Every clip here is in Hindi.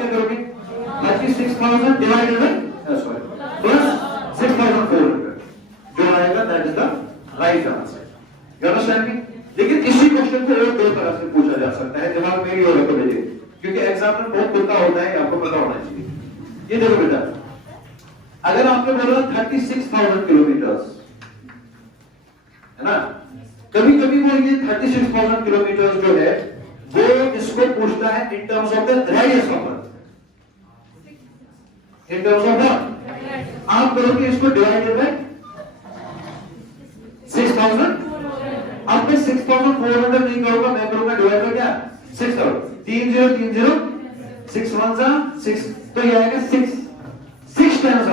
क्या करोगे 36,000 डिवाइडेड बाय प्लस 6,400 जो आएगा that is the right answer. You understand me? लेकिन इसी क्वेश्चन को और दो तरह से पूछा जा सकता है, दिमाग मेरी और रखो बेटे, क्योंकि एग्जाम में बहुत कुत्ता होता है, आपको पता होना चाहिए। ये देखो बेटा, अगर आपने बोला 36,000 किलोमीटर्स है ना, कभी कभी वो ये 36,000 किलोमीटर्स जो है वो इसको पूछता है इन terms of the radius of earth, in terms of what? आप करोगे इसको डिवाइडेड बाय 6,000। अब मैं 6,400 नहीं करूंगा, मैं करूंगा डिवाइड बाय क्या 6,000। 3030 6 1 6, तो ये आएगा 6 टाइम्स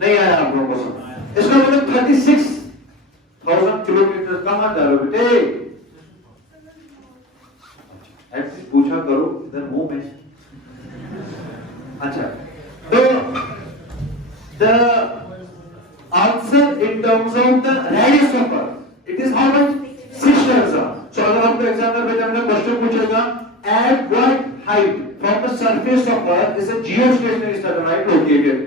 नहीं आया आप लोगों को समझ। इसका मतलब 36,000 किलोमीटर कहां जा रहे हो बेटे? ऐसे पूछा करो इधर मुंह में। अच्छा, तो the answer in terms of the radius of earth it is how much 6 times. So अगर आपको एग्जामिनर बेटा में क्वेश्चन पूछेगा at what height from the surface of earth is a geostationary satellite located,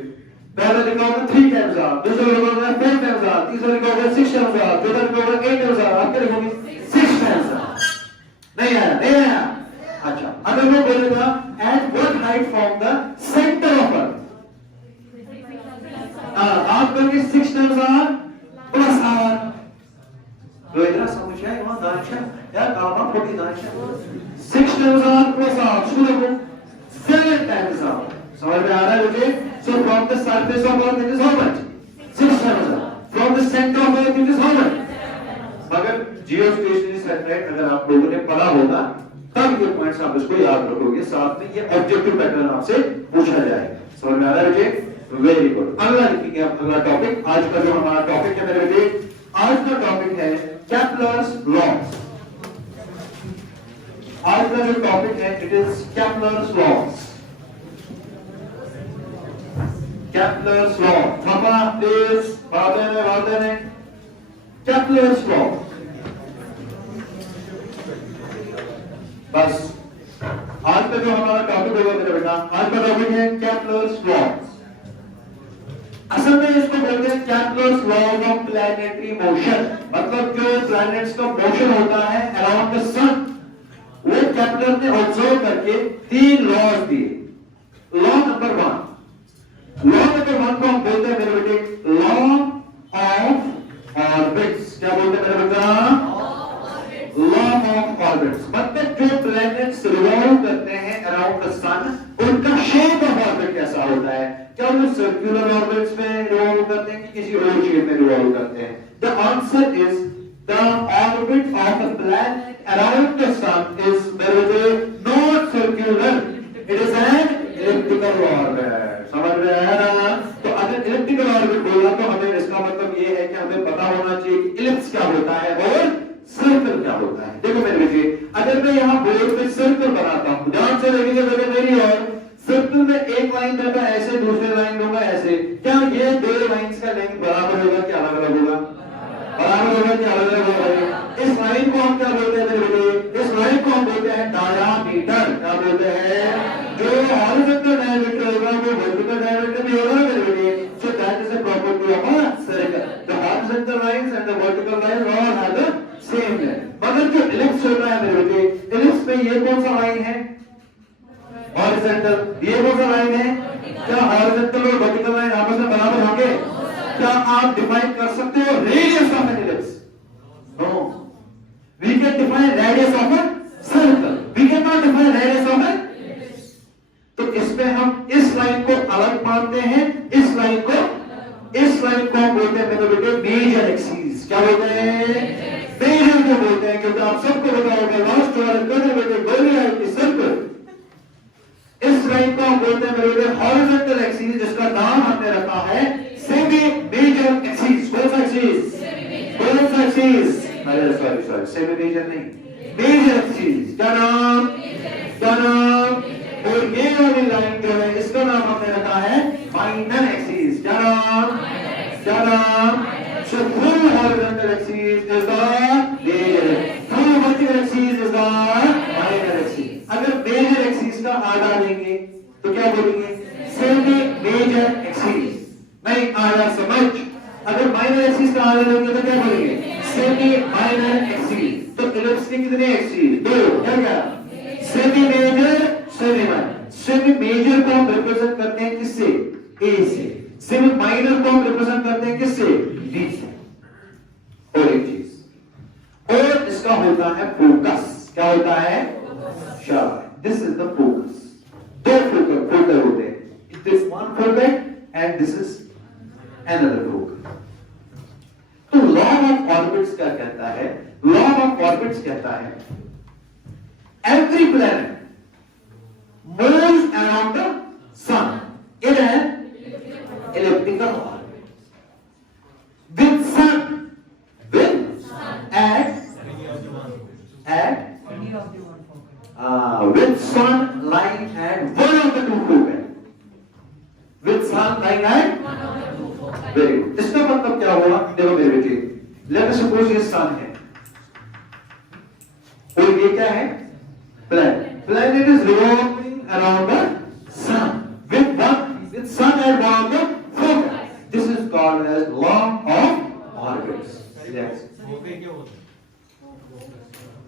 पहला लिखा होगा 3 टाइम्स आर, दूसरा लिखा होगा 4 टाइम्स आर, तीसरा लिखा होगा 6 टाइम्स आर, चौथा लिखा होगा 8 टाइम्स आर, आप क्या लिखोगे 6 टाइम्स आर। नहीं आया, नहीं आया। अच्छा, अगर वो बोलेगा eight what height from the centre of earth, आप कहोगे 6 टाइम्स आर प्लस आर। तो इतना समझ आया वहां दानिशा या कामा फोटी दानिशा 6 टाइम्स आर प्लस आर, इसको देखो 7 टाइम्स आर। समझ में आ रहा है मुझे? So from the surface of earth it is how much 6 times are, from the center of earth it is how much। अगर जियोस्टेशनरी सैटेलाइट अगर आप लोगों ने पढ़ा होगा तब ये पॉइंट्स आप इसको याद रखोगे, साथ में ये ऑब्जेक्टिव पैटर्न आपसे पूछा जाएगा। समझ में आ रहा है मुझे? Very good. अगला लिखेंगे आप अगला टॉपिक। आज का जो हमारा टॉपिक है मेरे बेटे, आज का टॉपिक है केप्लर्स लॉज। आज का जो टॉपिक है it is Kepler's laws. Kepler's law. Papa, please. Pardon. Kepler's law. बस आज का जो हमारा टॉपिक होगा मेरे बेटा, आज का टॉपिक है Kepler's law। असल में इसको बोलते हैं Kepler's law of planetary motion, मतलब जो प्लैनेट्स का मोशन होता है अराउंड द सन, वो केप्लर ने ऑब्जर्व करके 3 लॉज दिए। लॉ नंबर 1, लॉ नंबर 1 को हम बोलते हैं मेरे बेटे लॉ ऑफ ऑर्बिट्स। क्या बोलते हैं मेरे बेटा? Law of orbits. मतलब जो प्लैनेट्स रिवॉल्व करते हैं अराउंड द सन, उनका शेप ऑफ ऑर्बिट कैसा होता है? क्या वो सर्कुलर ऑर्बिट्स में रिवॉल्व करते हैं कि किसी और शेप में रिवॉल्व करते हैं? The answer is the orbit of a planet around the sun is मेरे बेटे not circular, it is an elliptical orbit. समझ में आया ना? तो अगर इलिप्टिकल ऑर्बिट बोला तो हमें इसका मतलब ये है कि हमें पता होना चाहिए कि इलिप्स क्या होता है और सर्कल क्या होता है। देखो मेरे बेटे, अगर मैं यहाँ बोर्ड पे सर्कल बनाता हूँ, ध्यान से देखिए बेटे मेरी, और सर्कल में एक लाइन दूंगा ऐसे, दूसरी लाइन दूंगा ऐसे, क्या ये 2 लाइंस का लेंथ बराबर होगा कि अलग अलग होगा? बराबर होगा कि अलग अलग होगा? इस लाइन को हम क्या बोलते हैं मेरे बेटे? इस लाइन को हम बोलते हैं डायामीटर। क्या बोलते हैं? जो हॉरिजॉन्टल डायमीटर होगा वो वर्टिकल डायमीटर भी होगा मेरे बेटे। So that is a property of a circle. The horizontal lines and the vertical lines all have the same length. मगर जो इलिप्स होता है मेरे बेटे, इलिप्स में ये कौन सा लाइन है? हॉरिजॉन्टल। ये कौन सा लाइन है? क्या हॉरिजॉन्टल और वर्टिकल लाइन आपस में बराबर होंगे? क्या आप डिफाइन कर सकते हो radius of an ellipse? No, we can define radius of a circle, we can not define radius of an. तो इसमें हम इस लाइन को अलग मानते हैं, इस लाइन को हम बोलते हैं मेरे बेटे मेजर एक्सिस। क्या बोलते हैं? मेजर को बोलते हैं, क्योंकि आप सबको पता होगा लास्ट वाले मेरे बेटे गोली है कि सर्कल। इस लाइन को हम बोलते हैं मेरे बेटे हॉरिजॉन्टल एक्सिस, जिसका नाम हमने रखा है सेमी मेजर एक्सिस। कौन सा एक्सिस? कौन सा एक्सिस? अरे सॉरी सेमी मेजर नहीं, मेजर एक्सिस। क्या नाम? और ये वाली लाइन जो है इसका नाम हमने रखा है माइनर एक्सिस। क्या नाम? So full horizontal axis is the major, full vertical axis is the minor axis. अगर major बोलेंगे? Semi major axis. नहीं आया समझ? अगर माइनर एक्सिस का आगे लेंगे तो क्या बोलेंगे? Semi minor axis. तो इलिप्स के कितने एक्सिस? दो। क्या? Semi major, semi minor. Semi major को हम रिप्रेजेंट करते हैं किससे? ए से। सेमी माइनर को हम रिप्रेजेंट करते हैं किससे? डी से। और एक चीज और इसका होता है फोकस। क्या होता है? शाबाश, दिस इज द फोकस। दो फोकस होते हैं। It is one focus and this is another focus. तो लॉ ऑफ ऑर्बिट्स क्या कहता है? लॉ ऑफ ऑर्बिट्स कहता है every planet moves around the sun in an elliptical orbit with sun at with sun lying at one of the two foci. With sun lying at very good. इसका मतलब क्या हुआ? देखो मेरे बेटे, लेट अस सपोज ये सन है और ये क्या है? Planet. Planet is revolving around the sun with sun at one of the foci. This is called as law of orbits. Yes.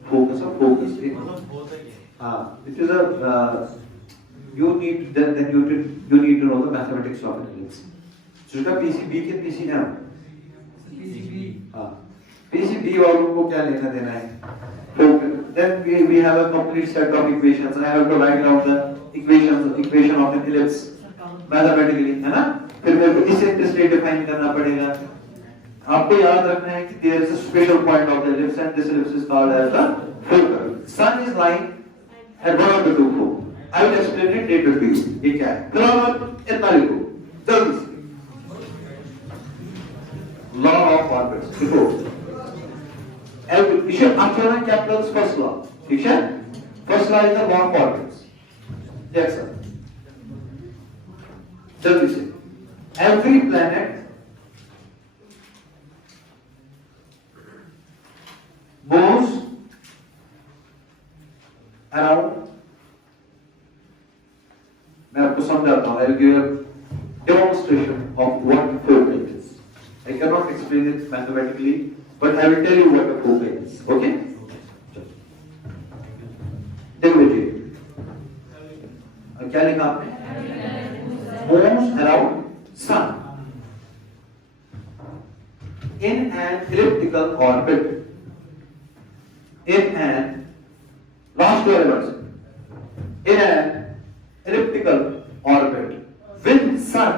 Focus of focus. It is a you need you need to know the mathematics of it. So इसका PCB के PCM. PCB वालों को क्या लेना देना है? Focus. Then we have a complete set of equations. I have to write down the equation of an ellipse mathematically, है ना? फिर मेरे को इसे इसलिए डिफाइन करना पड़ेगा। आपको याद रखना है कि there is a special point of the ellipse and this ellipse is called as the focal. Sun is lying at one of the two foci. I will explain it later to you. ये क्या है? फिर आप इतना लिखो जल्दी से। Law of orbits देखो। इसे आपका Kepler's first law, ठीक है? First law is the law of orbits. Yes sir. जल्दी से। Every planet moves around. मैं आपको समझाता हूँ. I will give a demonstration of what focal is. I cannot explain it mathematically, but I will tell you what a focal is. Okay? देखो बेटे, क्या लिखा आपने? Moves around sun in an elliptical orbit. In an last words. In an elliptical orbit with sun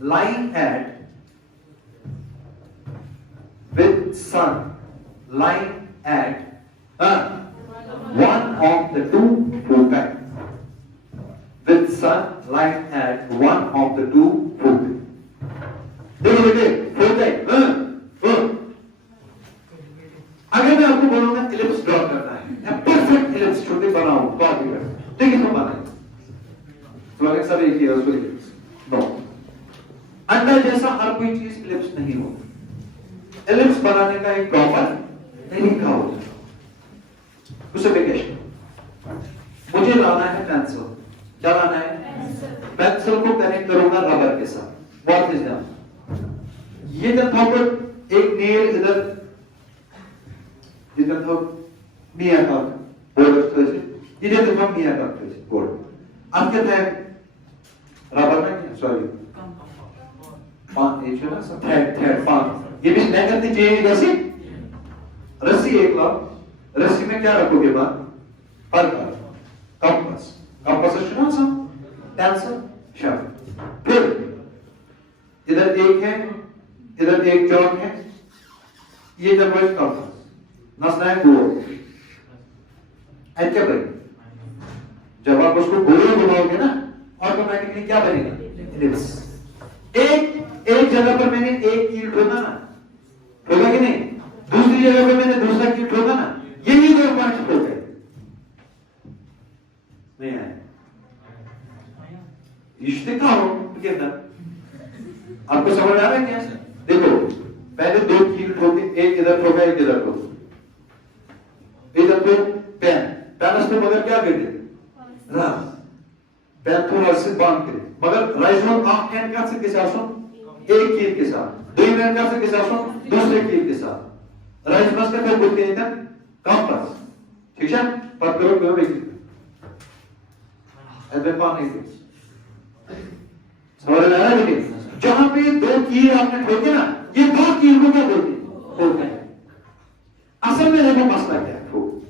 lying at one of the two foci. With sun lying at one of the two foci. देखो बेटे, foci. अगर मैं आपको बोलूंगा इलिप्स ड्रॉ करना है, परफेक्ट इलिप्स छोटे बनाओ, ठीक है? बनाए तो सब एक ही है उसको इलिप्स। नो, अंडा जैसा हर कोई चीज इलिप्स नहीं होती। इलिप्स बनाने का एक प्रॉपर तरीका होता है। उसे मुझे लाना है पेंसिल। क्या लाना है? पेंसिल को कनेक्ट करूंगा रबर के साथ। What is that? ये जब थोड़ा एक नेल इधर इधर तो मिया का बोर्ड थोड़े इधर तो हम मिया का थोड़े बोर्ड अब क्या है रबर में सॉरी पांच एक है ना सब थ्रेड पांच ये भी नहीं करती चाहिए जैसे रस्सी एक लो रस्सी में क्या रखोगे बात पर कंपास कंपास सुना सा पेंसिल शार्प फिर इधर एक है इधर एक चौक है ये जब वर्ड कंपास नसना है गोल ऐसे भाई जब आप उसको गोल बनाओगे ना ऑटोमेटिकली क्या बनेगा इलिप्स एक जगह पर मैंने एक कील ठोका ना होगा कि नहीं दूसरी जगह पर मैंने दूसरा कील ठोका ना यही दो पॉइंट्स हो गए नहीं है इश्ते का हो कितना आपको समझ आ रहा है क्या देखो पहले दो कील ठोके एक इधर ठोका एक इधर ठोका इधर तो पेन पैनस पे मगर क्या करते राज पैथोर से बांध के मगर राइजोन आप एंड कर से के साथ एक कील के साथ दो एंड कर से के साथ दूसरे कील के साथ राइजोन का क्या बोलते हैं इधर कंपास ठीक है पर करो एक ऐसे पानी के समझ रहा है बेटे जहां पे दो कील आपने ठोके ना ये दो कील को क्या बोलते हैं ठोकना है असल में देखो मसला क्या है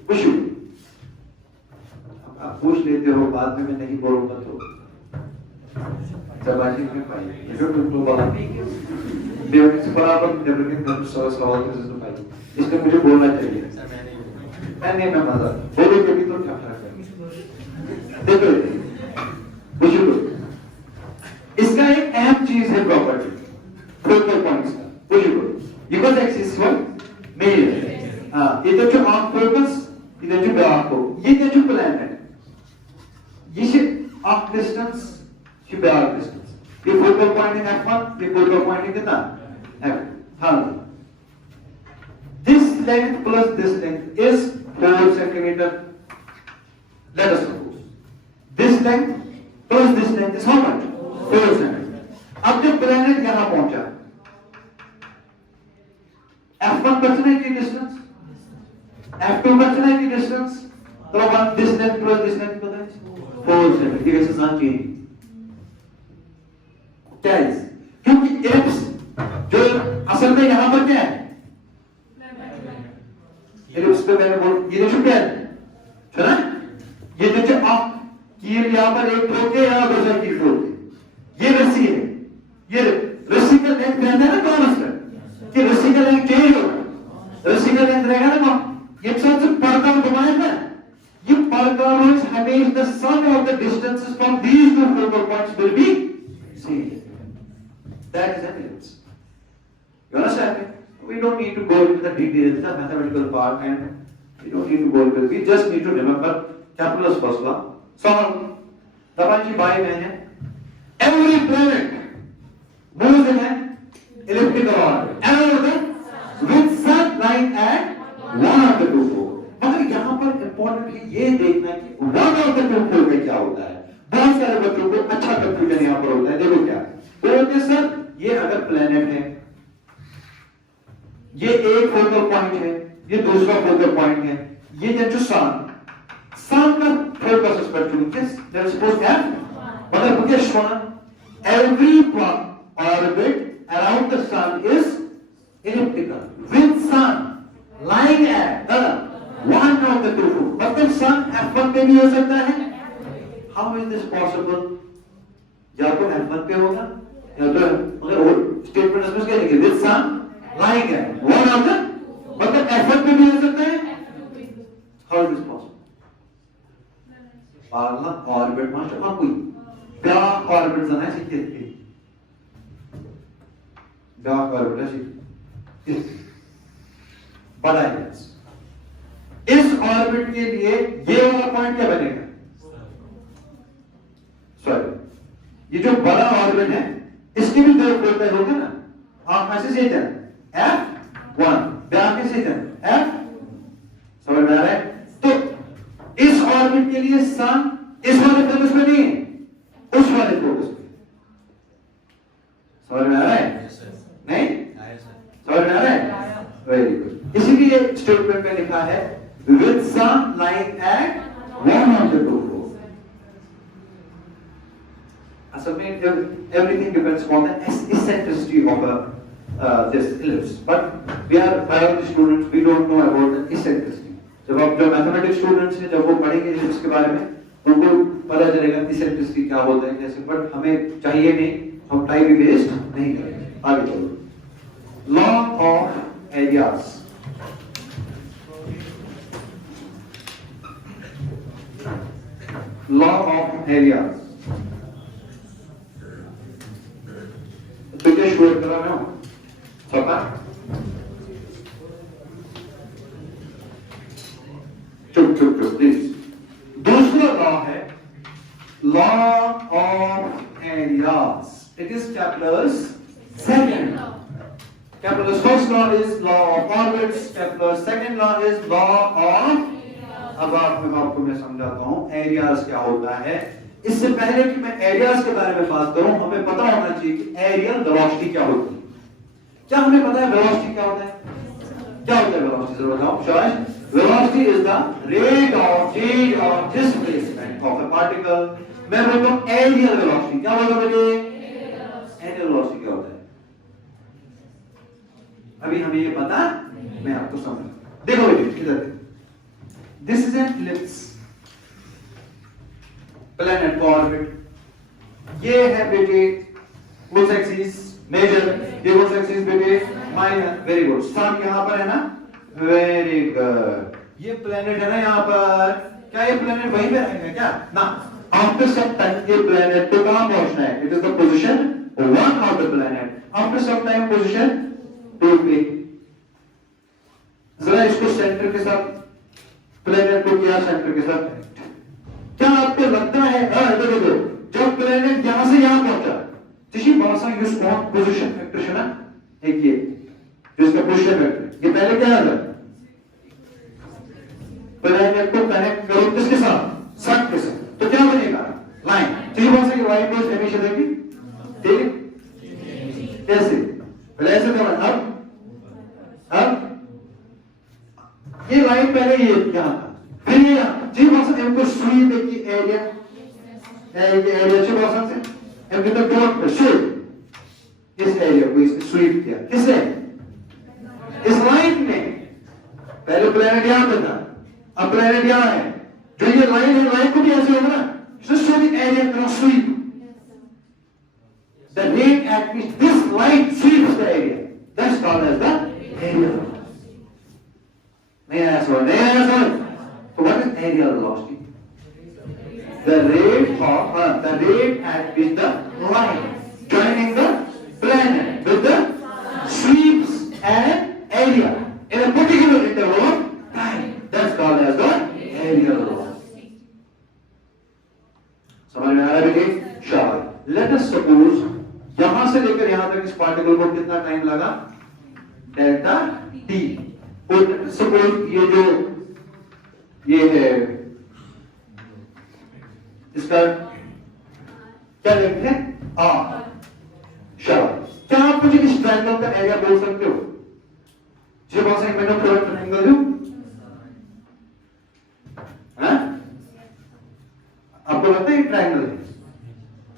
कुछ आप पूछ लेते हो बाद में मैं नहीं बोलूंगा तो जबानी में पाई जो तो बात देवनी से बराबर डेवलपिंग कर सवाल के पाई इसलिए मुझे बोलना चाहिए नहीं मैं मजा बोलोगे भी तो क्या फर्क है देखो बुझो इसका एक अहम चीज है प्रॉपर्टी फोकल पॉइंट्स का बुझो बिकॉज़ एक्सिस वन मेजर हां इधर जो आर्क फोकस इधर जो ब्याक हो ये जो प्लैनेट ये आर्क डिस्टेंस ये ब्याक डिस्टेंस ये फोकल पॉइंट इन f1 ये फोकल पॉइंट इन कितना f हां this length plus this length is 4 centimeter let us suppose this length plus this length is how much 4 centimeter अब जब प्लैनेट यहां पहुंचा f1 का की डिस्टेंस f2 का की डिस्टेंस तो अब this length plus this length पता है 4 centimeter ये कैसे जान चाहिए क्या है क्योंकि एलिप्स जो असल में यहां पर क्या है एलिप्स पे मैंने बोल ये देखो क्या है सुना ये देखो आप कील यहां पर एक ठोके या दूसरा कील ठोके ये रस्सी है ये रस्सी का लेंथ रहता है ना कॉन्स्टेंट कि रस्सी का लेंथ चेंज होगा रस्सी का लेंथ रहेगा ना ये सब से परकाल घुमाए ना ये परकाल is हमेशा the sum of the distances from these two focal points will be same that is an ellipse you understand me we don't need to go into the details the mathematical part and we don't need to go into we just need to remember Kepler's first law solve Davanchi by man every planet moves in an elliptical orbit and with sun lying at one of the two poles मगर यहां पर इंपॉर्टेंटली ये देखना कि वन ऑफ द टू पोल में क्या होता है बहुत सारे बच्चों को अच्छा कंफ्यूजन यहां पर होता है देखो क्या बोलते सर ये अगर प्लेनेट है ये एक फोकल पॉइंट है ये दूसरा फोकल पॉइंट है ये जो सन का फोकस स्पेक्ट्रम किस लेट्स सपोज एफ मगर मुझे सुना every orbit around the sun is elliptical with sun lying at the one of the two poles मतलब sun f1 पे भी हो सकता है how is this possible या तो f1 पे होगा या तो अगर स्टेटमेंट इसमें क्या लिखेंगे with sun lying at one of the मतलब f1 पे भी हो सकता है how is this possible पागला ऑर्बिट मास्टर हाँ कोई क्या ऑर्बिट जाना है सीखते हैं क्या ऑर्बिट है बड़ा है इस ऑर्बिट के लिए ये वाला पॉइंट क्या बनेगा सॉरी ये जो बड़ा ऑर्बिट है इसके भी दो फोकल होंगे ना आप ऐसे से जाए f1 ब्याह से जाए f समझ में आ रहा है तो इस ऑर्बिट के लिए सन इस वाले फोकस पे नहीं है उस वाले फोकस पे समझ में आ रहा है नहीं समझ में आ रहा है वेरी गुड इसीलिए स्टेटमेंट में लिखा है with sun lying at one of the two poles so everything depends on the eccentricity of this ellipse but we are biology students we don't know about the eccentricity जब आप जो मैथमेटिक्स स्टूडेंट्स हैं जब वो पढ़ेंगे ellipse के बारे में उनको पता चलेगा eccentricity क्या होता है कैसे बट हमें चाहिए नहीं हम टाइम वेस्ट नहीं करेंगे आगे चलो law of areas law of areas तो क्या शुरू कर रहा हूं पता चुप प्लीज दूसरा लॉ है law of areas it is Kepler's second law Kepler's first law is law of orbits Kepler's second law is law of अब आपको मैं समझाता हूं एरियाज क्या होता है। इससे पहले कि मैं एरियाज के बारे में बात करूं, हमें पता होना चाहिए कि एरियल वेलोसिटी क्या होती है। क्या हमें पता है वेलोसिटी क्या होता है? क्या होता है वेलोसिटी? जरा बताओ शायद। Velocity is the rate of change of displacement of a particle. मैं बोलता हूं एरियल वेलोसिटी। क्या बोलता बेटे? एरियल वेलोसिटी क्या होता है? अभी हमें ये पता, मैं आपको समझा। देखो बेटे इधर, this is an ellipse, planet का ऑर्बिट। ये है बेटे कोस एक्सिस मेजर, ये कोस एक्सिस बेटे माइनर। Very good. सन यहां पर है ना, वेरी गुड। ये प्लैनेट है ना यहां पर, क्या ये प्लैनेट वहीं पे रहेगा क्या? ना, आफ्टर सम टाइम ये प्लैनेट को कहां पहुंचना है? It is the position 1 of the planet, after some time position 2 पे। जरा इसको सेंटर के साथ, प्लैनेट को किया सेंटर के साथ। क्या आपको लगता है देखो जब प्लैनेट यहां से यहां पहुंचा, किसी भाषा यूज कौन पोजीशन फैक्टर है ना, एक ये जिसका पोजीशन फैक्टर, ये पहले क्या था? प्लैनेट को कनेक्ट करो किसके साथ? सन के साथ, तो क्या बनेगा? लाइन। किसी भाषा की लाइन को हमेशा देखी, ठीक है? कैसे? पहले ऐसे करना, अब ये लाइन पहले ये यहां था, फिर ये जी भाषा हमको स्वीप की एरिया से भाषा से हमको तो डॉट पे स्वीप, इस एरिया को इसने स्वीप किया। किसने? इस लाइन ने। पहले प्लैनेट यहां पे था, अब प्लैनेट यहां है। जो ये लाइन है, लाइन को भी ऐसे होगा ना, just so the area can sweep. The rate at which this line sweeps the area, that's called as the area velocity. नहीं आया समझ? So what is aerial velocity? The rate at which the line joining the planet with the sweeps an area in a particular interval of time. That's called as the aerial velocity. समझ में आ रहा है बेटे? शाबाश। Let us suppose यहां से लेकर यहां तक इस पार्टिकल को कितना टाइम लगा? Delta T. और सपोज ये है इसका क्या लेंथ है? आर। शाबाश। क्या आप मुझे इस ट्रायंगल का एरिया बोल सकते हो? जो बहुत से मैंने पूरा ट्रायंगल दूं, हाँ? आपको लगता है ट्रायंगल है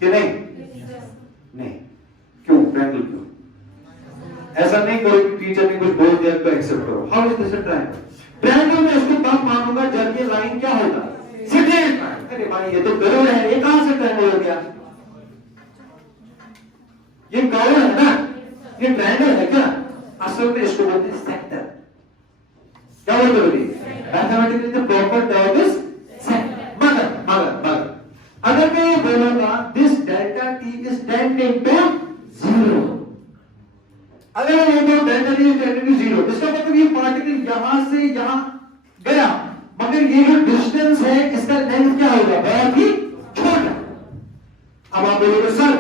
कि नहीं? नहीं। क्यों ट्रायंगल क्यों? ऐसा नहीं करो कि टीचर ने कुछ बोल दिया तो एक्सेप्ट करो। How is this a triangle? Triangle में इसको तब मानूंगा जब ये लाइन क्या होगा? स्ट्रेट। अरे भाई ये तो कर्व है, ये कहां से ट्रायंगल हो गया? ये कर्व है ना, ये ट्रायंगल है क्या? असल में इसको बोलते हैं सेक्टर। क्या बोलते हो? Mathematically the proper term is sector. मगर अगर मैं ये बोलूंगा this delta T is tending to 0, अगर मैं ये बोलूं delta T is tending to 0, इसका मतलब ये पार्टिकल यहां से यहां गया, मगर ये जो डिस्टेंस है इसका लेंथ क्या होगा? बहुत ही छोटा। अब आप बोलोगे सर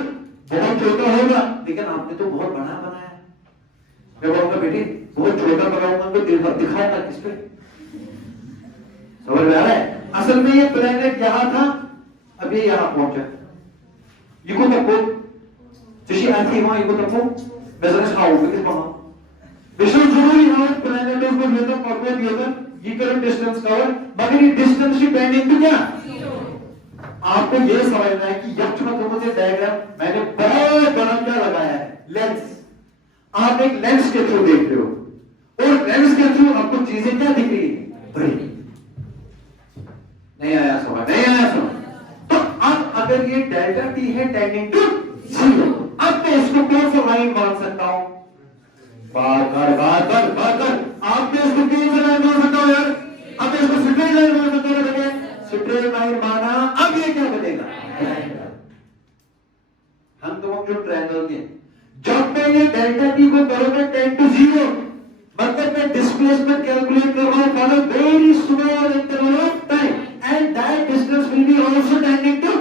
बहुत छोटा होगा, लेकिन आपने तो बहुत बड़ा बनाया। मैं बोलूंगा बेटी बहुत छोटा बनाऊंगा तो दिखाऊंगा किस पे? समझ में आ रहा है? असल में ये प्लैनेट यहां था, अब ये यहां पहुंचा। इको तको जैसे आती वहां इको तको मैं जरा खाऊंगा किस पहुंचा विषय जरूरी है प्लैनेट को लेकर परपेट लेकर ये करंट डिस्टेंस कवर, मगर ये डिस्टेंस की टेंडिंग टू क्या? आपको ये समझना है कि यक्षमतों डायग्राम मैंने बहुत बड़ा क्या लगाया है? लेंस। आप एक लेंस के थ्रू देख रहे हो और लेंस के थ्रू आपको चीजें क्या दिख रही है? बड़ी। नहीं आया समझ? नहीं आया समझ? तो अब अगर ये डेल्टा टी है टेंडिंग टू 0, अब मैं इसको कौन सा लाइन मान सकता हूं? बार आप इसको कौन सा लाइन मान सकता हो यार? अब इसको स्ट्रेट लाइन मान सकते हो ना? स्ट्रेट लाइन माना, अब ये क्या बनेगा? हम तो जो ट्रायंगल के जब मैं ये डेल्टा टी को करूंगा 10 to 0, मतलब मैं डिस्प्लेसमेंट कैलकुलेट कर रहा हूं for a very small interval of time and that distance will be also tending to,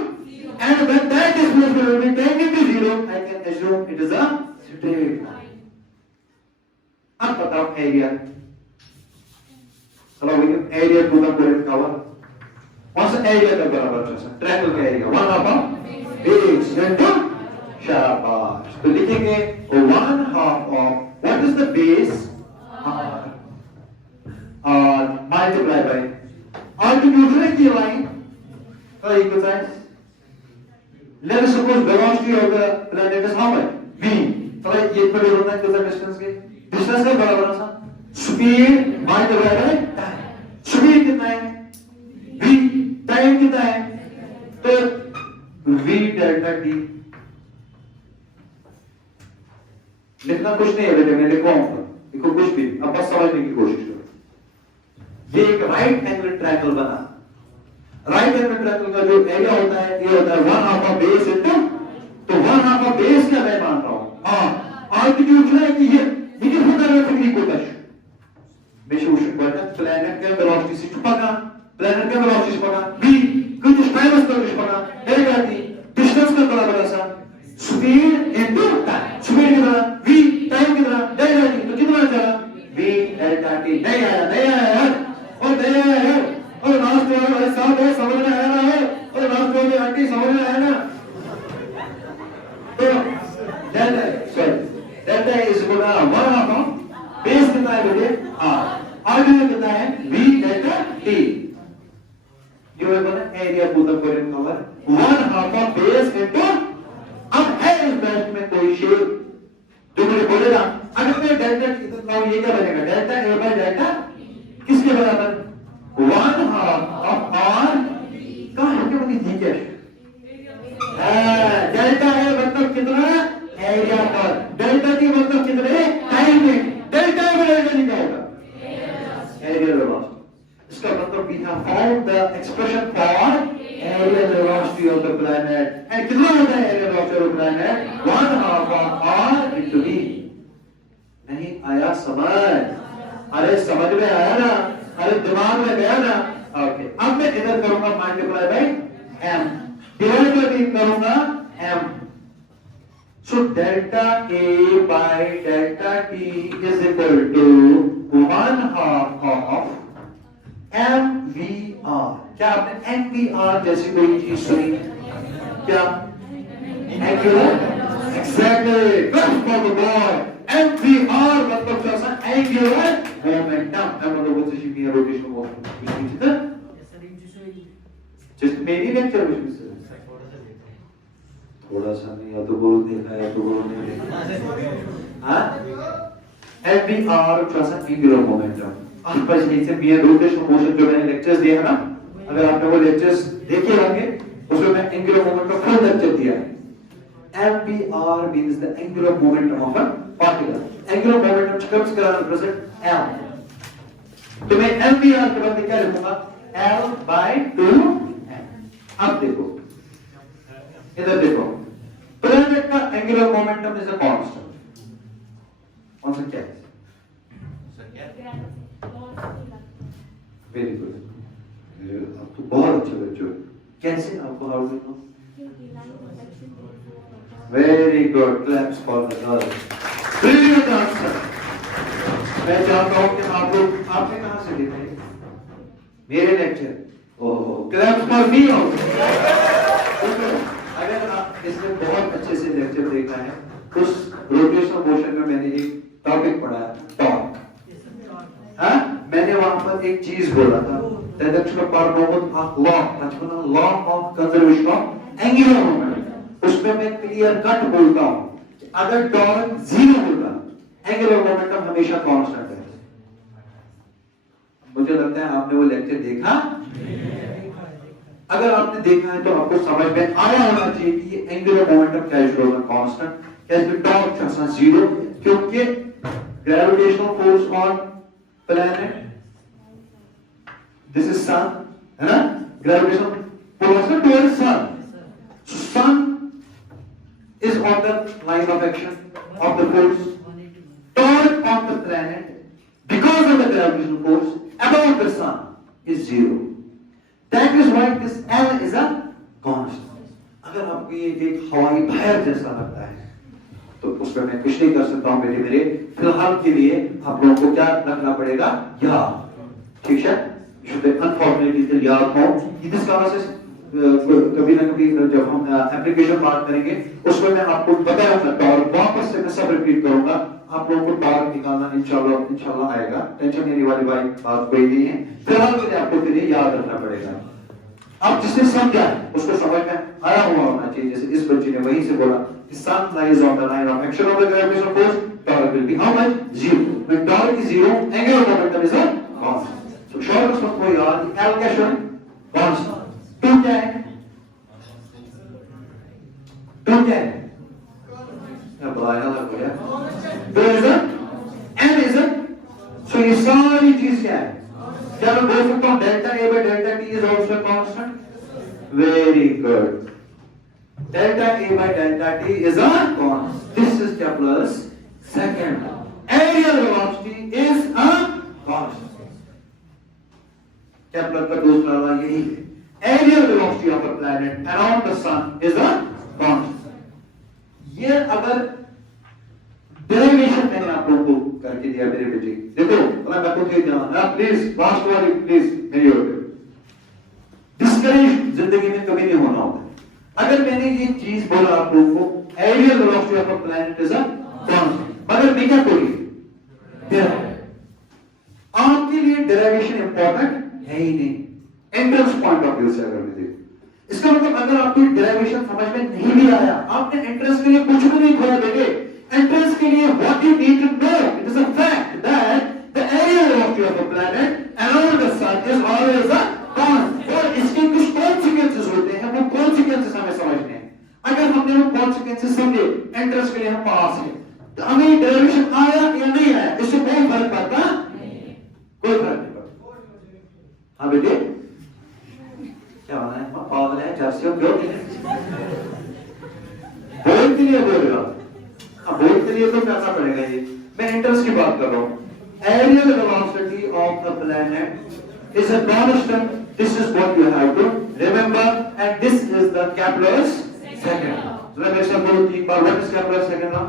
and when that displacement will be tending to 0, I can assume it is a straight line. अब बताओ एरिया। चलो भैया area to the Korean cover कौन सा एरिया का बराबर है? ट्रायंगल का एरिया 1/2 बेस इनटू शाबाश। तो लिखेंगे 1/2 of what is the base r multiply by altitude की लाइन तो equal sine. Let us suppose velocity of the planet is how much? v। तो ये इक्वल होता है कितना डिस्टेंस के? डिस्टेंस के बराबर है speed multiply by time. Speed कितना है? v। टाइम कितना है? तो v डेल्टा t। लिखना कुछ नहीं है बेटे, मैं लिखवाऊंगा, लिखो कुछ भी, अब बस समझने की कोशिश करो। ये एक राइट एंगल ट्रायंगल बना। राइट एंगल ट्रायंगल का जो एरिया होता है ये होता है 1/2 ऑफ बेस इनटू, तो 1/2 ऑफ बेस क्या मैं मान रहा हूं? हां, आल्टीट्यूड जो है कि ये कितना डिग्री को टच बेशक उस पर प्लैनेट के वेलोसिटी से छुपाना, प्लैनेट के वेलोसिटी से पड़ा v कुछ टाइम उसको छुपाना डेल्टा t डिस्टेंस का बराबर है स्पीड इनटू टाइम। स्पीड कितना? v। टाइम कितना? Delta t। तो कितना चला? v delta t। नहीं आया यार, और नहीं आया यार, और लास्ट वाला साहब है, समझ में आया ना है, और लास्ट वाली आंटी समझ में आया ना। तो delta is equal to 1/2 base कितना है बेटे? r। आगे कितना है? v delta t। जो है बोला area to the Korean cover 1/2 of base into. अब है इस बेस में कोई शेप जो मुझे बोलेगा अगर मैं डेल्टा इतना ये क्या बनेगा? डेल्टा a बाय डेल्टा किसके बराबर? 1/2 ऑफ r का है क्या बनी? ठीक है, डेल्टा a मतलब कितना? एरिया पर। डेल्टा t मतलब कितने? टाइम में। Delta a by delta t क्या होगा? Area velocity. इसका मतलब we have found the expression for area velocity of the planet। and कितना होता है area velocity of the planet? 1/2 of r into v। नहीं आया समझ? अरे समझ में आया ना? अरे दिमाग में गया ना? ओके, अब मैं इधर करूंगा मल्टीप्लाई बाय m, डिवाइड करके करूंगा m। So delta a by delta t is equal to 1/2 of mvr। क्या आपने mvr जैसी कोई चीज सुनी? क्या? Angular, exactly, good for the boy. mvr मतलब क्या? Angular momentum. मैं मतलब वो चीज की रोटेशन मोमेंटम जस्ट मेरी लेक्चर में थोड़ा सा नहीं, या तो बोलो देखा या तो बोलो नहीं देखा। हाँ, mvr क्या? Angular momentum. आपस में से बियर रोटेशन मोशन जो मैंने लेक्चर्स दिए हैं ना, अगर आपने वो लेक्चर्स देखे होंगे उसमें मैं एंगुलर मोमेंट का फुल लेक्चर दिया है। mvr means the angular momentum of a particle। angular momentum comes to represent l। तो मैं mvr के बदले क्या लिखूंगा? l by 2m। अब देखो, इधर देखो, प्लैनेट का angular momentum is a constant. कौन सा क्या है? वेरी गुड, आप तो बहुत अच्छे बच्चे हो। कैसे आपको how do know? Very good, claps for the girls. Brilliant answer. मैं चाहता हूं कि आप लोग, आपने कहां से देखा है मेरे लेक्चर? ओहो, क्लैप्स फॉर मी आल्सो। अगर आप इसमें बहुत अच्छे से लेक्चर देखा है, उस रोटेशनल मोशन में मैंने एक टॉपिक पढ़ा है, टॉर्क। हाँ, मैंने वहां पर एक चीज बोला था, law of conservation of angular momentum. उसमें मैं क्लियर कट बोलता हूं अगर टॉर्क 0 होगा, एंगुलर मोमेंटम हमेशा कांस्टेंट है। मुझे लगता है आपने वो लेक्चर देखा। अगर आपने देखा है तो आपको समझ में आया होना चाहिए कि ये एंगुलर मोमेंटम क्या है, कांस्टेंट। कैसे टॉर्क 0, क्योंकि gravitational force on planet, this is sun, है ना? Gravitational force towards sun. So sun is on the line of action of the force. Torque on the planet because of the gravitational force about the sun is 0. That is why this L is a constant. अगर आपको ये एक हवाई बाहर जैसा लगता है तो उसमें मैं कुछ नहीं कर सकता हूं बेटे मेरे। फिलहाल के लिए आप लोगों को क्या रखना पड़ेगा? या ठीक है, क्वेश्चन पे अनफॉर्चुनेटली याद हो, इस कारण से कभी ना कभी जब हम एप्लीकेशन पार्ट करेंगे उसमें मैं आपको बताऊंगा टॉर्क, वापस से मैं सब रिपीट करूंगा, आप लोगों को टॉर्क निकालना इंशाल्लाह आएगा, टेंशन लेने वाली बात कोई नहीं है। फिलहाल के लिए आपको फिर याद रखना पड़ेगा। अब जिसने समझा उसको समझ में आया हुआ होना चाहिए। जैसे इस बच्चे ने वहीं से बोला कि sun lies on the line of action of the gravitational force, torque will be how much? 0। When torque is 0, angular momentum is a constant. So short उसमें कोई याद एल क्या शोन कांस्टेंट, टू क्या है? टू क्या है? अब बुलाया लग गया। Two is a an is a, so ये सारी चीज क्या है? क्या मैं बोल सकता हूं delta A by delta T is also constant? Very good, delta A by delta T is a constant. This is Kepler's second law. Aerial velocity is a constant. Kepler का दूसरा लॉ यही है, aerial velocity of a planet around the sun is a constant. ये अगर डेरिवेशन मैंने आप लोगों को करके दिया मेरे बेटे, देखो अगर मैं खुद ध्यान प्लीज वास्ट वाली प्लीज मेरी ओर डिस्करेज जिंदगी में कभी नहीं होना होता। अगर मैंने ये चीज बोला आप लोगों को aerial velocity of a planet is a constant, मगर मैं क्या बोली आपके लिए डेरिवेशन इंपॉर्टेंट है ही नहीं एंट्रेंस पॉइंट ऑफ व्यू से अगर मैं देखूं। इसका मतलब अगर आपकी डेरिवेशन समझ में नहीं भी आया, आपने एंट्रेंस के लिए कुछ भी नहीं खोया बेटे। एंट्रेंस के लिए what you need to know, it is a fact that the aerial velocity of a planet around the sun is always a constant. और इसके कुछ कॉन्सिक्वेंसेस होते हैं, वो कॉन्सिक्वेंसेस हमें समझने हैं। अगर हमने वो कॉन्सिक्वेंसेस समझे, एंट्रेंस के लिए हम पास हैं, तो हमें डेरिवेशन आया या नहीं आया इससे कोई फर्क पड़ता नहीं, कोई फर्क नहीं पड़ता। हाँ बेटे क्या होना है? पागल है जर्सी हो क्यों? बोल के लिए बोल रहा, हाँ बोल के लिए तो करना पड़ेगा। ये मैं एंट्रेंस की बात कर रहा हूँ। Aerial velocity of the planet is a constant. This is what you have to remember, and this is the Kepler's second law. So let me say one bar, what is Kepler's second law?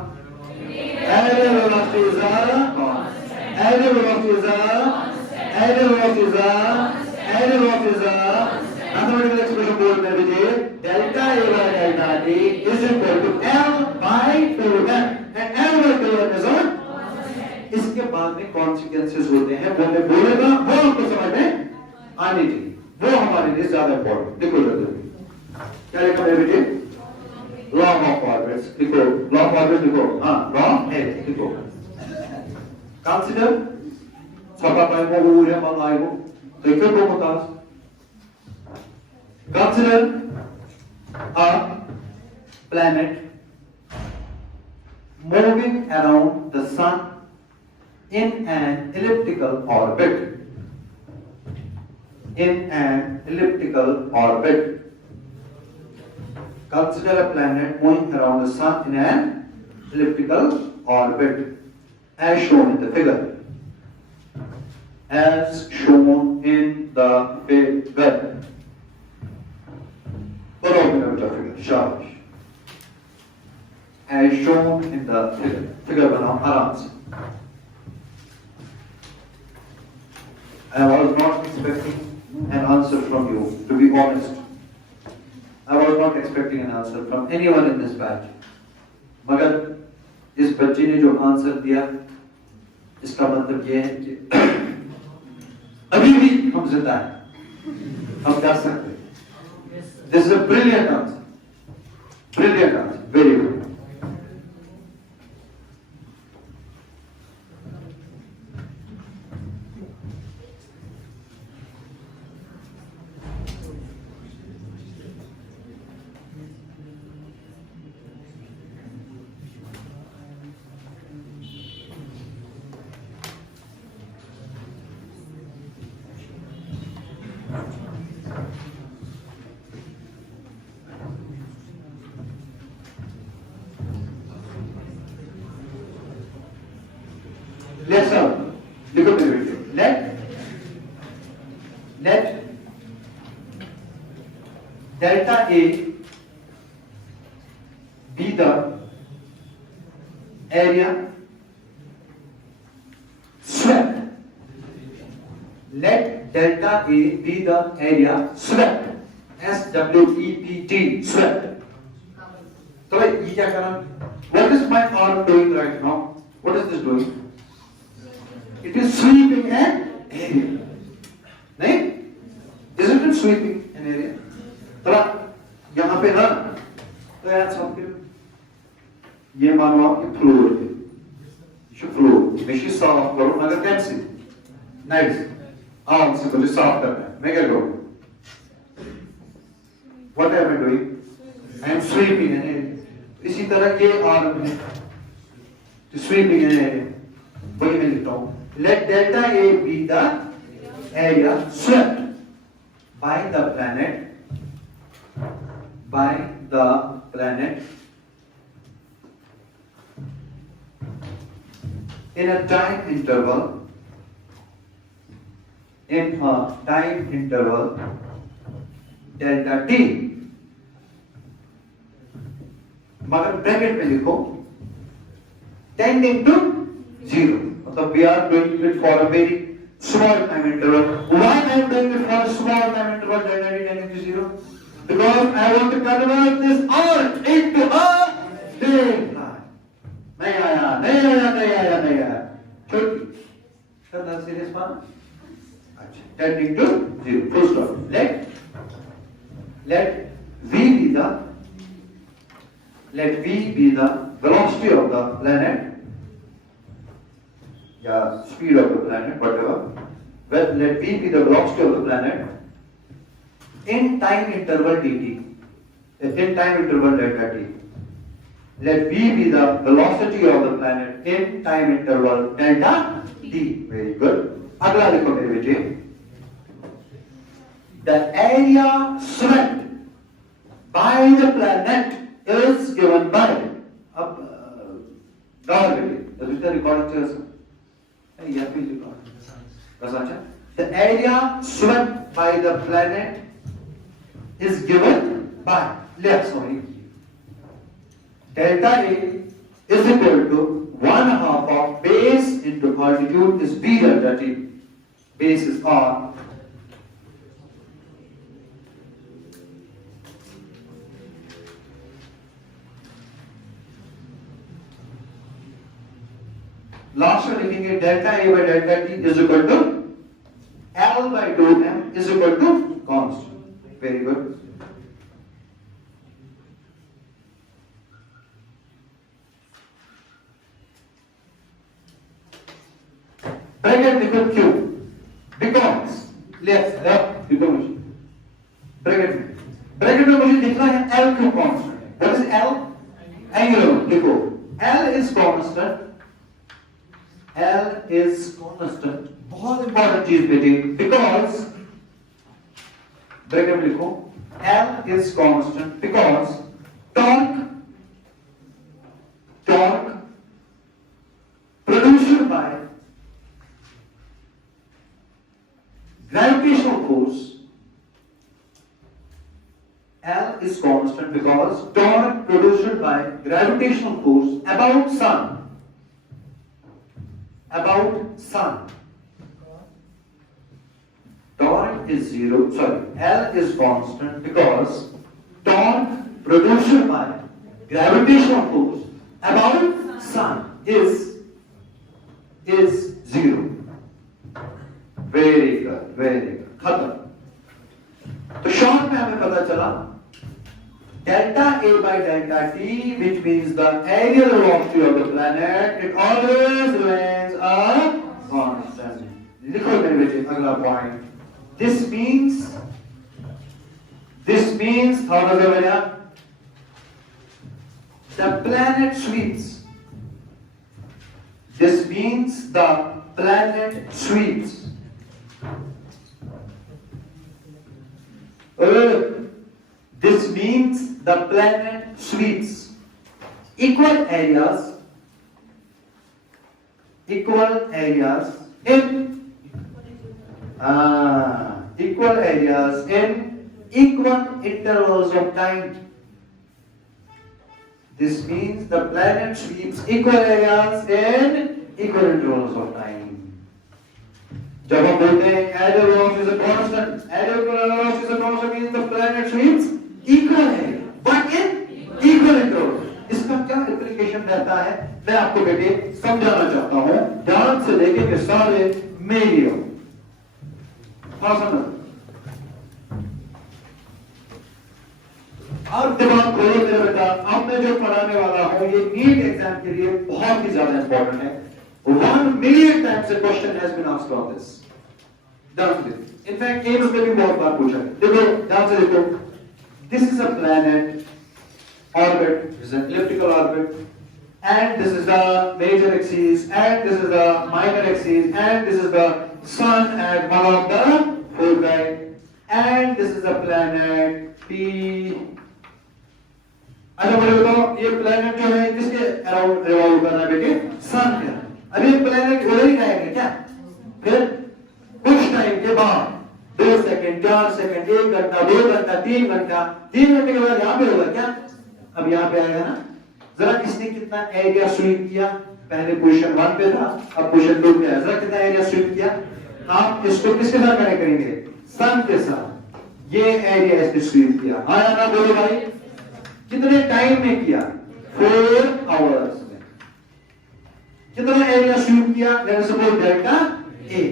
Aerial velocity is a constant. Aerial velocity is a constant. Aerial velocity is a constant. Aerial velocity is a mathematical expression बोल में लीजिए delta A by delta T is equal to L by 2m, and L by 2m is a constant. इसके बाद में कॉन्सिक्वेंसेस होते हैं, वो मैं बोलेगा वो आपको समझ में आनी चाहिए, वो हमारे लिए ज्यादा इंपॉर्टेंट। देखो जल्दी क्या लिखा है बेटे? लॉ ऑफ ऑर्बिट्स लिखो, लॉ ऑफ ऑर्बिट्स लिखो, हाँ लॉ है लिखो। कंसीडर छपा पाए वो उरे मन आएगो देखो तो बताओ। Consider a planet moving around the sun in an elliptical orbit. In an elliptical orbit. Consider a planet moving around the sun in an elliptical orbit, as shown in the figure. As shown in the figure. Follow me with the figure. Shabash. As shown in the figure. Figure बनाओ आराम से. I was not expecting an answer from you, to be honest. I was not expecting an answer from anyone in this batch. मगर इस बच्चे ने जो आंसर दिया, इसका मतलब ये है कि अभी भी हम जिंदा हैं, हम कर सकते हैं। This is a brilliant answer. Brilliant answer. Very good. Let's look at the video. Let delta A be the area swept. Let delta A be the area swept. SWEPT, swept. तो भाई ये क्या करना? What is my arm doing right now? What is this doing? It is sweeping an area. नहीं? Isn't it sweeping an area? तो यहाँ पे ना तो यार सब ये मानो आपकी फ्लोर है, फ्लोर बेशी साफ करो मगर कैसे? नाइस आराम से मुझे साफ करना है, मैं क्या करूँ? What am I doing? I am sweeping an area. इसी तरह ये आर्म है, तो sweeping an area, वही मैं लिखता हूँ. Let delta A be the area swept by the planet in a time interval delta t, मगर ब्रैकेट में लिखो tending to 0, मतलब we are doing it for a very small time interval. Why I am doing it for a small time interval delta t tending to 0? Because I want to convert this arc into a straight line. नहीं आया छोटी करना सीरियस बात. अच्छा tending to 0 full stop. Let v be the velocity of the planet, yeah, speed of the planet, whatever. Well, let v be the velocity of the planet in time interval dt, in time interval delta t. Let v be the velocity of the planet in time interval delta t. Very good. अगला लिखो मेरे बेटे. The area swept by the planet is given by. अब गाँव बेटे, तो इसका रिकॉर्ड चल सकता है. यह भी record. The area swept by the planet is given by. Let's sorry. Delta A is equal to 1/2 of base into altitude is b delta t. Base is r. Last में लिखेंगे delta A by delta T is equal to L by 2m is equal to constant. Very good. Bracket लिखो क्यों? Because लिखो मुझे ब्रैकेट में मुझे लिखना है L क्यों constant है? What is L? Angular. लिखो L is constant. L is constant. बहुत इंपॉर्टेंट चीज बेटी. Because ब्रैकेट में लिखो L is constant because torque produced by gravitational force. L is constant because torque produced by gravitational force about sun. Torque is zero. Sorry, L is constant because torque produced by gravitational force about sun is zero. Very good. खत्म. तो शॉर्ट में हमें पता चला delta A by delta T, which means the aerial velocity of the planet, it always remains a constant. लिखो मेरे बेटे अगला point. This means how does it work? The planet sweeps. This means the planet sweeps. This means the planet sweeps equal areas in equal intervals of time. This means the planet sweeps equal areas in equal intervals of time. जब हम बोलते हैं areal velocity is a constant, areal velocity is a constant means the planet swims equal है बट इन इक्वल इंटरवल। इसका क्या इंप्लीकेशन रहता है मैं आपको बेटे समझाना चाहता हूं, ध्यान से देखेंगे सारे मेलियो। हाँ समझ, अब दिमाग खोलो मेरे बेटा, अब मैं जो पढ़ाने वाला हूं ये नीट एग्जाम के लिए बहुत ही ज्यादा इंपॉर्टेंट है। 1 million times a question has been asked on this. ध्यान से, in fact एम्स में भी बहुत बार पूछा है। देखो ध्यान से देखो, this is a planet orbit, this is an elliptical orbit, and this is the major axis, and this is the minor axis, and this is the sun at one of the foci, and this is the planet P। अच्छा बोले बताओ ये प्लेनेट जो है किसके अराउंड रिवॉल्व कर रहा है बेटे? सन के। अब ये प्लेनेट उधर ही रहेगा क्या? फिर कुछ टाइम के बाद 2 सेकंड, 4 सेकंड, 1 घंटा, 2 घंटा, 3 घंटा, 3 घंटे के बाद यहाँ पे होगा क्या? अब यहाँ पे आएगा ना। जरा इसने कितना एरिया स्वीप किया? पहले पोजीशन 1 पे था, अब पोजीशन 2 पे है। जरा कितना एरिया स्वीप किया? आप इसको किसके साथ कनेक्ट करेंगे? सन के साथ। ये एरिया इसने स्वीप किया, आया ना? बोलो भाई कितने टाइम में किया? 4 आवर्स में। कितना एरिया स्वीप किया? Let's suppose delta A.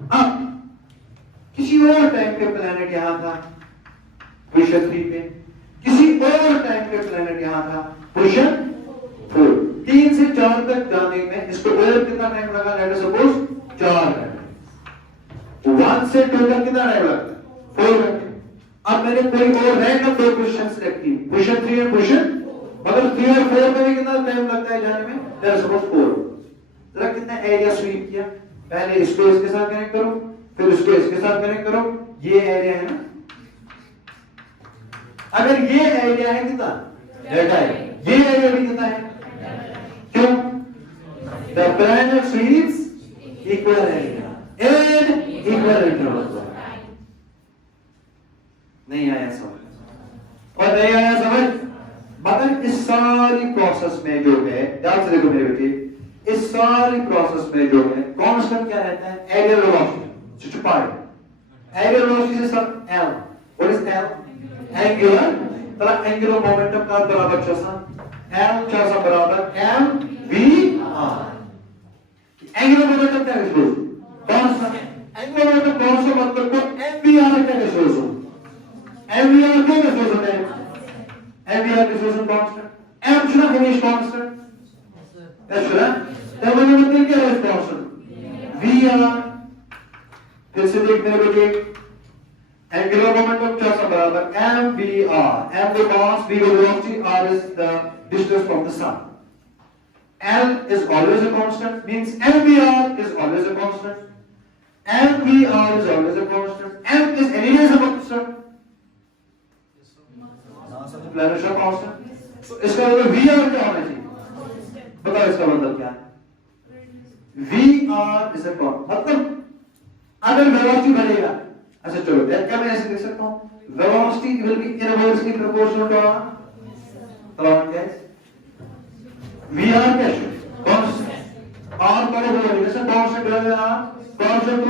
अब किसी और टाइम पे प्लेनेट यहां था पोजीशन 3 पे, किसी और टाइम पे प्लेनेट यहां था पोजीशन 4। 3 से 4 तक जाने में इसको और कितना टाइम लगा? लेट्स सपोज 4 घंटे। 1 से 2 तक कितना टाइम लगता है? 4 घंटे। अब मैंने कोई और रैंडम 2 क्वेश्चन सिलेक्ट की, क्वेश्चन 3 और क्वेश्चन, मगर 3 और 4 में भी कितना टाइम लगता है जाने में? Let's suppose 4। जरा कितना एरिया स्वीप किया? पहले इसको इसके साथ कनेक्ट करो, फिर उसको इसके साथ कनेक्ट करो। ये एरिया है ना? अगर ये एरिया है कितना? डेल्टा है। ये एरिया भी कितना है? क्यों? The planet sweeps equal area in equal interval. नहीं आया समझ? और नहीं आया समझ? मगर इस सारी प्रोसेस में जो है, ध्यान से देखो मेरे बेटे, इस सारी प्रोसेस में जो है कांस्टेंट क्या रहता है? Aerial velocity. छुपा है एरियल वेलोसिटी से सब L. What is L? Angular, तला एंगुलर मोमेंटम का बराबर चौसा एल चौसा बराबर M V R. Angular momentum क्या है? कांस्टेंट। एंगुलर मोमेंटम कांस्टेंट मतलब को एम वी आर क्या है? सोचो MVR क्या कैसे होता है? MVR डिफ्यूजन कांस्टेंट, M शुना हमेशा कांस्टेंट है शुना, तब मैंने मतलब क्या है कांस्टेंट? VR। फिर से देख मेरे बेटे, एंगुलर मोमेंटम क्या सा बराबर MVR, M the mass, V the velocity, R is the distance from the sun. L is always a constant, means MVR is always a constant, MVR is always a constant, M is anyways a constant। Planet का कांस्टेंट। तो इसका मतलब VR क्या होना चाहिए? बताओ इसका मतलब क्या है? VR इज अ कांस्टेंट, मतलब अगर वेलोसिटी बढ़ेगा, अच्छा चलो क्या मैं ऐसे लिख सकता हूं? Velocity will be inversely proportional to R। क्या है? VR क्या है? कांस्टेंट। R का मतलब जैसे कांस्टेंट है ना, कांस्टेंट को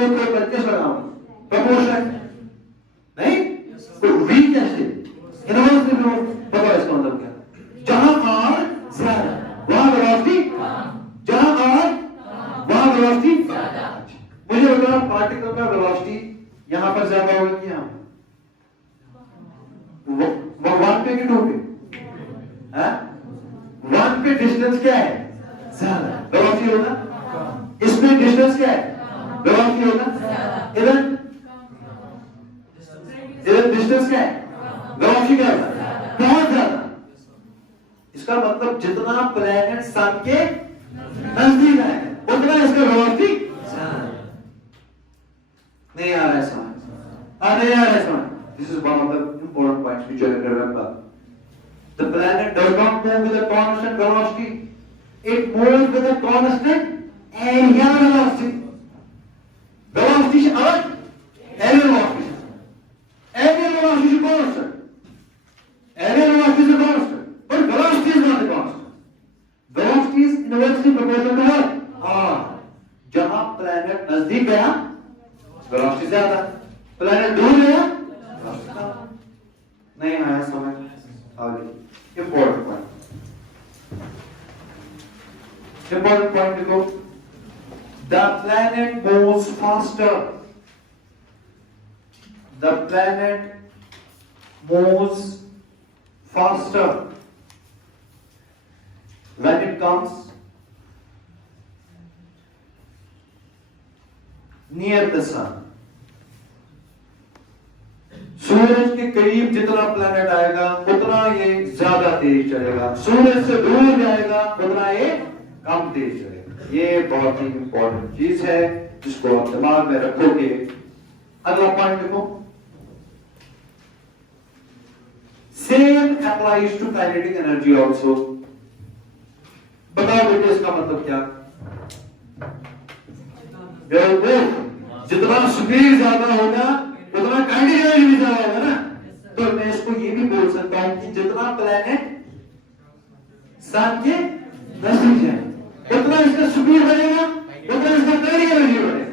कैसे लगाऊं? प्रोपोर्शनल नहीं? तो V कैसे? Inversely proportional. बताओ इसका मतलब क्या? जहां R ज्यादा वहां वेलोसिटी कम, जहां R वहां वेलोसिटी ज्यादा। मुझे बताओ पार्टिकल का वेलोसिटी यहां पर ज्यादा होगा कि यहां? वो 1 पे कि 2 पे? हैं? 1 पे डिस्टेंस क्या है? ज्यादा, वेलोसिटी होगा। इसमें डिस्टेंस क्या है? वेलोसिटी होगा। इधर डिस्टेंस क्या है? वेलोसिटी क्या है? बहुत ज्यादा। इसका मतलब जितना प्लैनेट सन के नजदीक है उतना इसका वेलोसिटी ज्यादा। नहीं आ रहा है समझ? नहीं आ रहा है समझ? This is one of the important points which you have to remember. The planet does not move with a constant velocity. It moves with a constant area velocity. Velocity से अलग area velocity। Area velocity is constant. Area velocity is a constant, but velocity is not a constant. Velocity is inversely proportional to what? R. जहां planet नजदीक वेलोसिटी ज्यादा, प्लैनेट दूर गया नहीं आया समझ। आगे इंपॉर्टेंट पॉइंट देखो, the planet moves faster, the planet moves faster when it comes near the sun. सूरज के करीब जितना प्लैनेट आएगा उतना ये ज्यादा तेज चलेगा, सूरज से दूर जाएगा उतना ये कम तेज चलेगा। ये बहुत ही इंपॉर्टेंट चीज है जिसको आप दिमाग में रखोगे। अगला पॉइंट देखो, Same applies to kinetic energy also. बताओ बेटे इसका मतलब क्या? जितना स्पीड ज्यादा होगा उतना काइनेटिक एनर्जी भी ज्यादा होगा ना। तो मैं इसको ये भी बोल सकता हूं कि जितना प्लैनेट सन के नजदीक है उतना इसका स्पीड बढ़ेगा, उतना इसका काइनेटिक एनर्जी बढ़ेगा।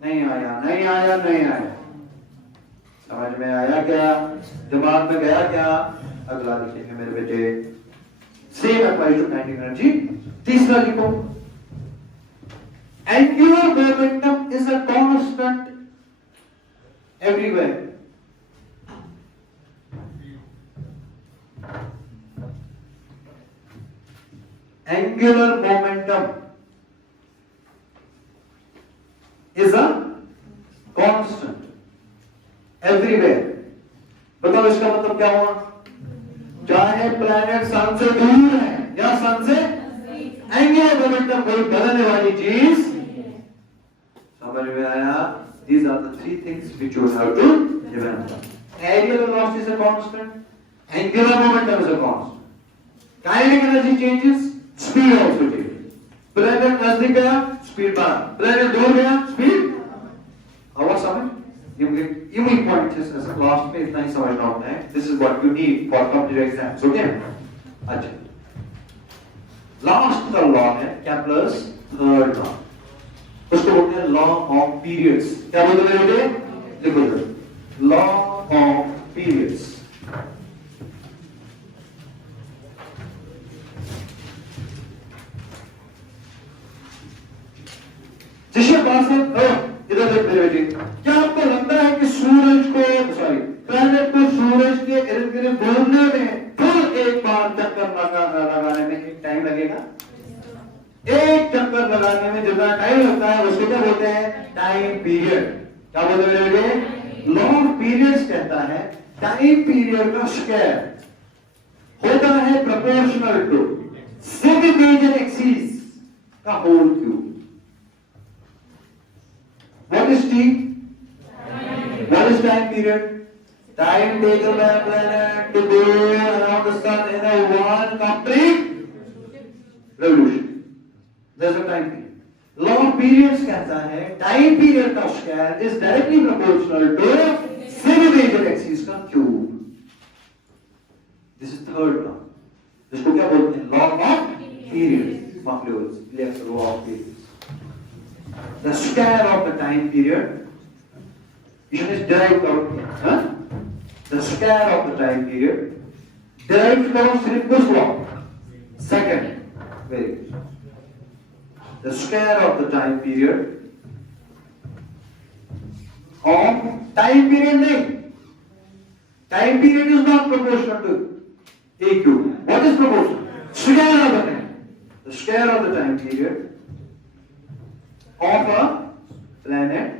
नहीं आया, नहीं आया, नहीं आया, समझ में आया क्या? दिमाग में गया क्या? अगला लिखेंगे मेरे बेटे, same apply to kinetic energy. तीसरा लिखो, angular momentum is a constant everywhere. Angular momentum is a constant everywhere. बताओ इसका मतलब क्या हुआ? चाहे प्लैनेट सन से दूर है या सन से, एंगुलर मोमेंटम कोई बदलने वाली चीज। समझ में आया? These are the three things which you have to remember. Aerial velocity is a constant, angular momentum is a constant, kinetic energy changes, speed also changes. Planet नजदीक गया स्पीड बढ़ा, प्लैनेट दूर गया स्पीड। आवाज समझ? ये पॉइंट है, लास्ट में इतना ही समझना होता है। This is what you need for competitive exams. Okay, अच्छा लास्ट का लॉ है केप्लर्स थर्ड लॉ, उसको बोलते हैं लॉ ऑफ पीरियड्स। क्या बोलते हैं बेटे? लिखो, लॉ ऑफ पीरियड्स। जिसके पास इधर देख मेरे बेटे, क्या आपको लगता है कि सूरज को प्लैनेट को सूरज के इर्द गिर्द घूमने में फुल एक बार चक्कर लगाने में एक टाइम लगेगा? एक चक्कर लगाने में जितना टाइम लगता है उसको क्या बोलते हैं? Time period. क्या बोलते हैं बेटे? लॉ ऑफ पीरियड्स कहता है टाइम पीरियड का स्क्वायर होता है proportional to semi major axis का whole cube. What is T? What is time period? Time taken by a planet to go around the sun in a one complete revolution. There's a time period. Law of periods कहता है time period का square is directly proportional to semi major axis का cube. This is third law. इसको क्या बोलते हैं? Law of periods. Macleod's. Yes, law of periods. The square of the time period, you should just derive out here, huh? The square of the time period derive from Philip's law. Second, very good. The square of the time period of time period नहीं, time period is not proportional to a cube. What is proportional? Square of the time. The square of the time period of a planet,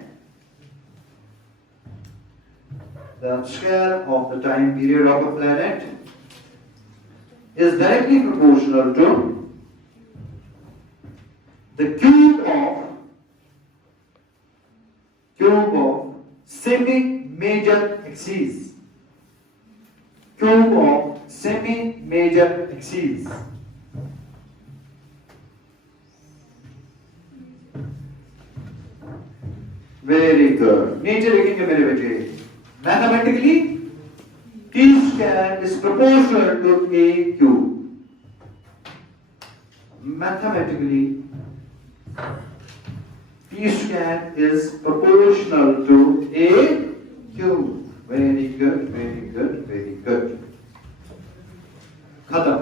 the square of the time period of a planet is directly proportional to the cube of semi major axis. Cube of semi major axis. Very good. नीचे लिखेंगे मेरे बेटे, mathematically T square is proportional to A cube. Mathematically P square is proportional to A cube. Very good, very good, very good. Khatam.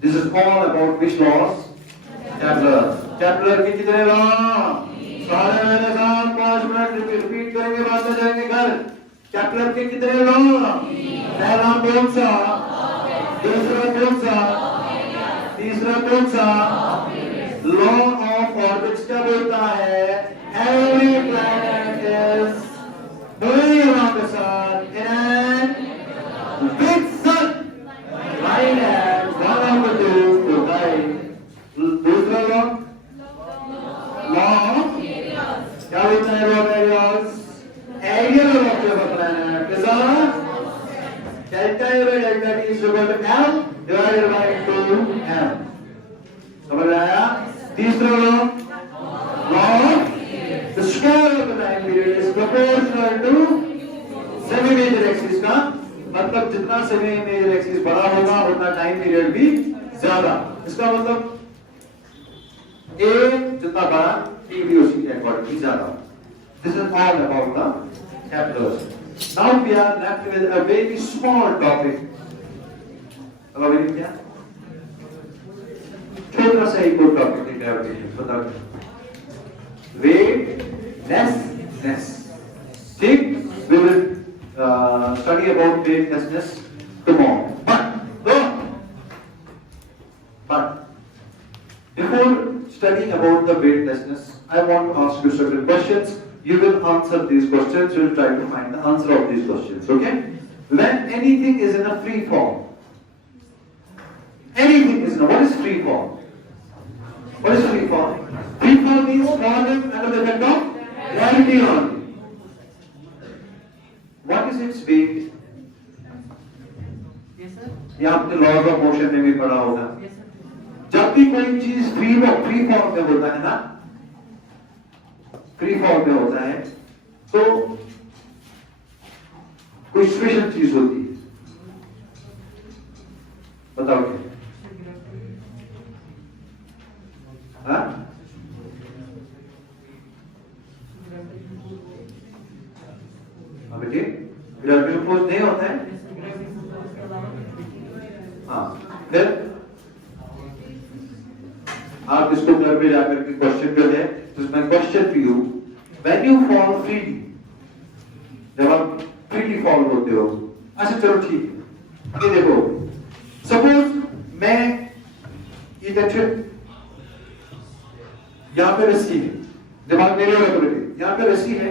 This is all about which laws? Kepler. Kepler के कितने law? सारे मेरे साथ 5 मिनट रिपीट करेंगे, बाद में जाएंगे घर. Kepler के कितने law? पहला कौन सा? दूसरा कौन सा? तीसरा कौन सा? Law of orbits क्या बोलता है? Every planet is moving around the sun in a big sun. Right hand, one of the two to right. दूसरा law? Law क्या बोलता है? Law areas. Area of the planet is a delta A by delta T is equal to M divided by 2M. समझ आया? तीसरा law? The square of the time period is proportional to semi-major axis का मतलब जितना semi-major axis बड़ा होगा उतना time period भी ज्यादा. इसका मतलब A जितना बड़ा T भी उसी के अकॉर्डिंगली ज्यादा. This is all about the Kepler's. Now we are left with a very small topic. अब अभी क्या? छोटा सा एक और टॉपिक है ग्रेविटेशन. बताओ. Weightlessness. ठीक? We will study about weightlessness tomorrow. But before studying about the weightlessness, I want to ask you certain questions. You will answer these questions. You will try to find the answer of these questions. Okay? When anything is in a free form, anything is in a, what is free form? What is free fall? Free fall means falling under the effect of gravity only. What is its weight? Yes, sir. ये आपने लॉज ऑफ मोशन में भी पढ़ा होगा. Yes, sir. जब भी कोई चीज फ्री फॉर्म में होता है ना, फ्री फॉर्म में होता है तो कोई स्पेशल चीज होती है. बताओ क्या? हाँ? अबे ठीक, ग्रेविटेशन फोर्स नहीं होता है. हाँ, फिर आप इसको घर पे जाकर के क्वेश्चन जो है, तो इसमें question to you, when you fall freely, जब आप फ्रीली फॉल होते हो, अच्छा चलो ठीक है, ये देखो, सपोज मैं इधर यहाँ पे रस्सी है, दिमाग मेरे रख रहे, यहाँ पे रस्सी है,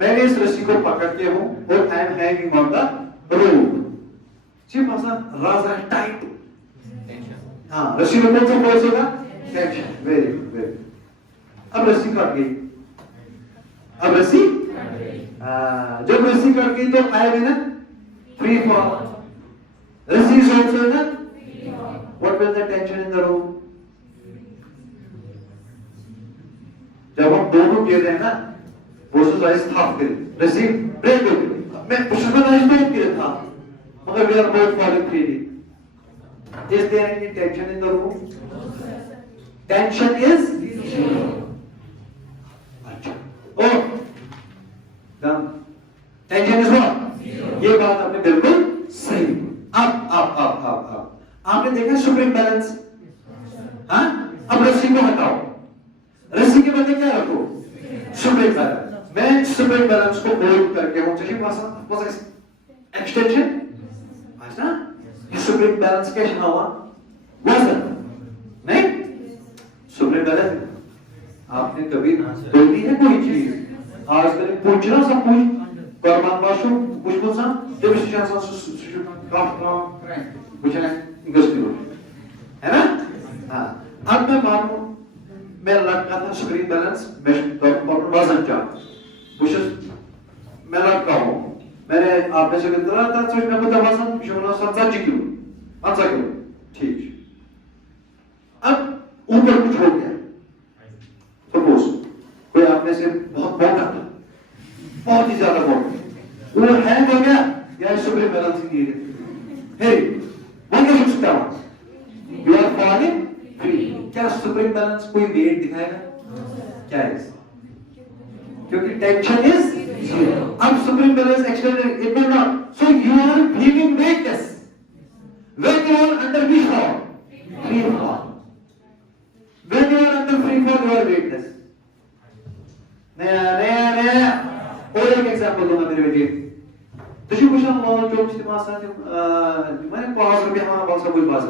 मैंने इस रस्सी को पकड़ के हूं और I am hanging on the rope. जी पासा राजा टाइट. हाँ, रस्सी में कौन सा फोर्स होगा? टेंशन. Very very. अब रस्सी कट गई. अब रस्सी जब रस्सी कट गई तो आई विल फ्री फॉल. रस्सी इज आल्सो ना. What will the tension in the rope? जब हम दोनों गिर रहे हैं ना, वो सुसाइज था फिर रस्सी ब्रेक हो गई. मैं पुशबनाइज तो गिरा था, मगर we are both falling freely. Is there any tension in the room? Tension is zero. अच्छा, oh done. Tension is what? ये बात आपने बिल्कुल सही. अब आपने देखा सुप्रीम बैलेंस. हाँ, अब रस्सी को हटाओ, रस्सी के बदले क्या रखो? Supreme balance. मैं सुप्रीम बैलेंस को होल्ड करके हूं. चलिए पास एक्सटेंशन अच्छा, ये सुप्रीम बैलेंस कैसे हुआ? वजन नहीं, सुप्रीम बैलेंस. आपने कभी बोली है कोई चीज आज तक पूछना सब कुछ कर्मान बाशु कुछ बोलना जब सिचुएशन कुछ ना इंग्लिश है ना. हाँ, अब मैं मानूं मेरा लड़का था सुप्रीम बैलेंस, मैं वजन चाहता मैं लड़का हूं, मैंने आपने से कितना था सोच में बता वजन शोना 7 किलो 5 किलो. ठीक, अब ऊपर कुछ हो गया. सपोज कोई आप में से बहुत मोटा था, बहुत ही ज्यादा मोटा, वो हैंग हो गया या सुप्रीम बैलेंस की है वो क्या सोचता हूं? You are falling free. क्या सुप्रीम बैलेंस कोई वेट दिखाएगा? क्या है? क्योंकि टेंशन इज जीरो. अब supreme balance extended it will not. So you are feeling weightless when you are under which form? Free fall. When you are under free fall, you are weightless. नया और एक एग्जांपल दूंगा मेरे बेटे. तुझे कुछ हम जो कुछ दिमाग साथ मैंने पॉज भी हाँ बहुत सब कुछ बाज़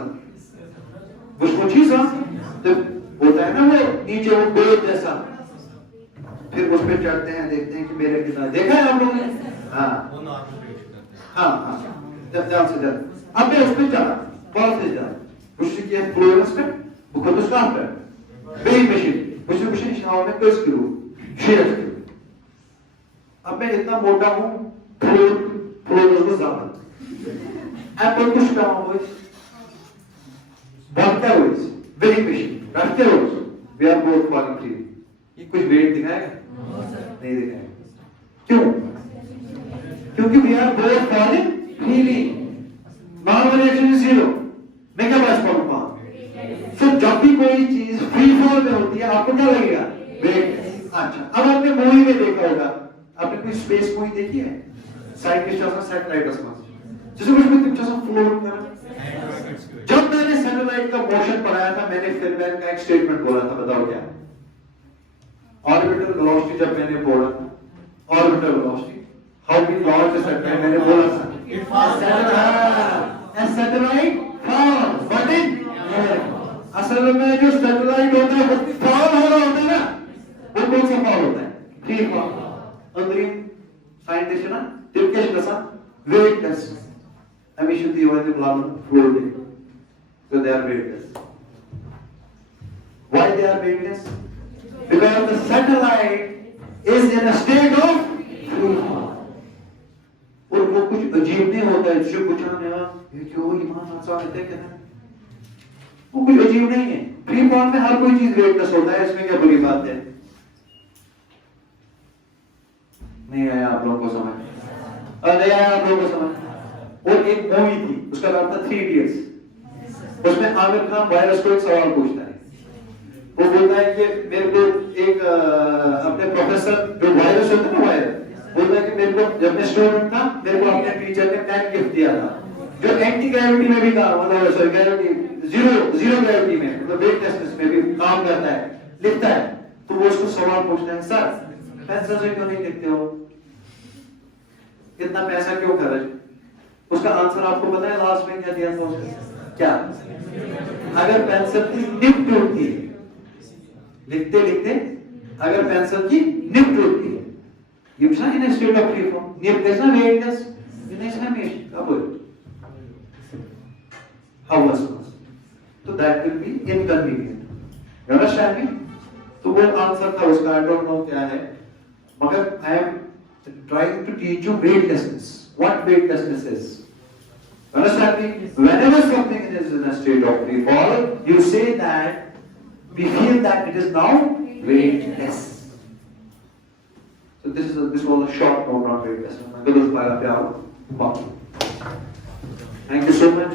वो चीज तो होता है ना वो नीचे वो बेल जैसा फिर उस पे चढ़ते हैं देखते हैं कि मेरे कितना देखा है आप लोगों ने. हाँ जब ध्यान से जब अब मैं उस पे चढ़ा बहुत से जा कुछ किया फ्लोरेंस पे वो खुद उसका पे वेइंग मशीन कुछ शाव में 10 किलो 6 किलो. अब मैं इतना मोटा हूं फ्लोरेंस को ज्यादा अब कुछ काम हो बढ़ता है वेइंग मशीन रखते हो we are both falling free. ये कुछ वेट दिखाएगा नहीं दिखाएगा. क्यों? क्योंकि we are both falling freely. Normal reaction is zero. मैं क्या बात करूंगा? सो जब भी कोई चीज फ्री फॉल में होती है आपको क्या लगेगा? वेट. अच्छा अब आपने मूवी में देखा होगा. आपने कोई स्पेस मूवी देखी है? साइंटिस्ट असं सैटेलाइट असं जैसे कुछ भी पिक्चर सब फ्लोर कर. जब मैंने सैटेलाइट का मोशन पढ़ाया था मैंने फिर मैंने का एक स्टेटमेंट बोला था. बताओ क्या? ऑर्बिटल वेलोसिटी जब मैंने बोला था orbital velocity how we launch the satellite मैंने बोला था a satellite falls but in air. असल में जो सैटेलाइट होता है वो फॉल हो रहा होता है ना वो कौन सा फॉल होता है? Free fall. अंदरिम साइंटिस्ट ना तिरकेश कसा वेटलेस हमें शुद्धि होने बुलाना floating. So they are weightless. Why they are weightless? Because the satellite is in a state of free fall. और वो कुछ अजीब नहीं होता है जो कुछ ये क्यों ईमान आसान होता है क्या? वो कुछ अजीब नहीं है. फ्री फॉल में हर कोई चीज वेटलेस होता है. इसमें क्या बुरी बात है? नहीं आया आप लोगों को समझ? नहीं आया आप लोगों को समझ? और एक मूवी थी उसका नाम था 3 Idiots. उसमें आमिर खान वायरस को एक सवाल पूछता है. वो बोलता है कि मेरे को एक अपने प्रोफेसर जो वायरस होता है ना वायरस बोलता है कि मेरे को जब मैं स्टूडेंट था मेरे को अपने टीचर ने पेन गिफ्ट दिया था जो एंटी ग्रेविटी में भी काम मतलब सॉरी ग्रेविटी जीरो ग्रेविटी में मतलब वेटलेसनेस में भी काम करता है लिखता है. तो वो उसको सवाल पूछता है सर पेंसिल से क्यों नहीं लिखते हो? इतना पैसा क्यों खर्च? उसका आंसर आपको पता है लास्ट में क्या दिया था उसने? क्या? अगर पेंसिल की निब टूटती है लिखते लिखते अगर पेंसिल की निब टूटती है ये भी इन state of free fall. Nib is not weightless. It is hamish. How was it? So that will be inconvenient. You understand me? तो वो आंसर था उसका. I don't know क्या है मगर I am trying to teach you weightlessness. What weightlessness is? Understand me? Whenever something is in a state of free fall, you say that we feel that it is now weightless. So this was a short note on weightlessness. Thank you so much.